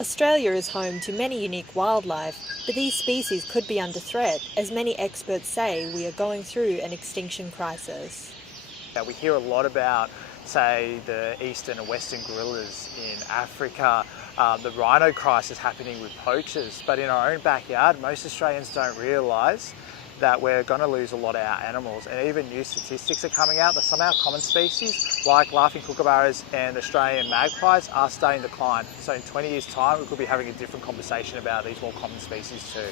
Australia is home to many unique wildlife, but these species could be under threat, as many experts say we are going through an extinction crisis. We hear a lot about, say, the eastern and western gorillas in Africa, the rhino crisis happening with poachers, but in our own backyard, most Australians don't realise that we're going to lose a lot of our animals, and even new statistics are coming out that some of our common species, like laughing kookaburras and Australian magpies, are starting to decline. So in 20 years' time, we could be having a different conversation about these more common species too.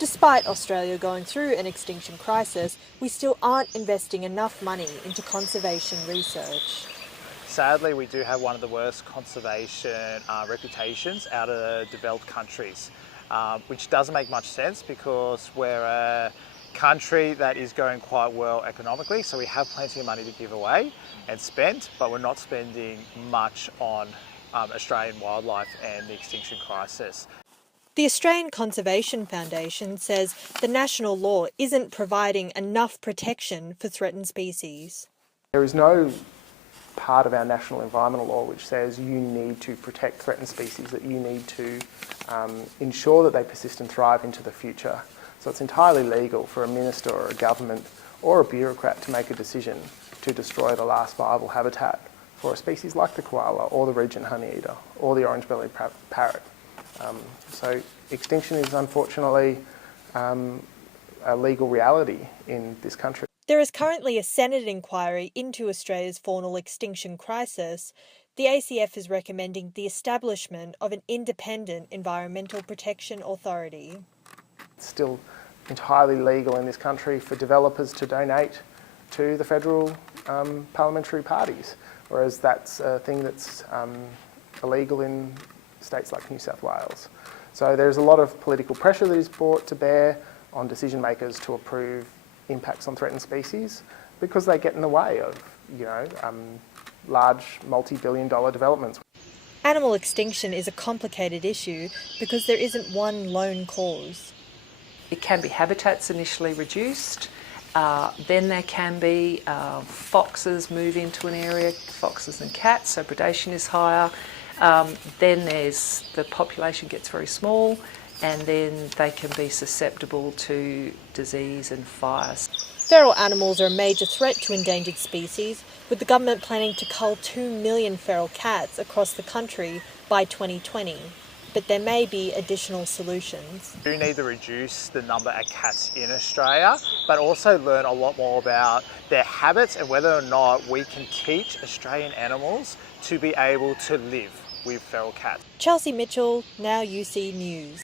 Despite Australia going through an extinction crisis, we still aren't investing enough money into conservation research. Sadly, we do have one of the worst conservation reputations out of developed countries, which doesn't make much sense because we're a country that is going quite well economically, so we have plenty of money to give away and spend, but we're not spending much on Australian wildlife and the extinction crisis. The Australian Conservation Foundation says the national law isn't providing enough protection for threatened species. There is no part of our national environmental law which says you need to protect threatened species, that you need to ensure that they persist and thrive into the future. So it's entirely legal for a minister or a government or a bureaucrat to make a decision to destroy the last viable habitat for a species like the koala or the regent honeyeater or the orange-bellied parrot. So extinction is unfortunately a legal reality in this country. There is currently a Senate inquiry into Australia's faunal extinction crisis. The ACF is recommending the establishment of an independent environmental protection authority. It's still entirely legal in this country for developers to donate to the federal parliamentary parties, whereas that's a thing that's illegal in states like New South Wales. So there's a lot of political pressure that is brought to bear on decision makers to approve impacts on threatened species because they get in the way of, large multi-billion-dollar developments. Animal extinction is a complicated issue because there isn't one lone cause. It can be habitats initially reduced, then there can be foxes move into an area, foxes and cats, so predation is higher. Then the population gets very small, and then they can be susceptible to disease and fires. Feral animals are a major threat to endangered species, with the government planning to cull 2 million feral cats across the country by 2020. But there may be additional solutions. We do need to reduce the number of cats in Australia, but also learn a lot more about their habits and whether or not we can teach Australian animals to be able to live with feral cats. Chelsea Mitchell, Now UC News.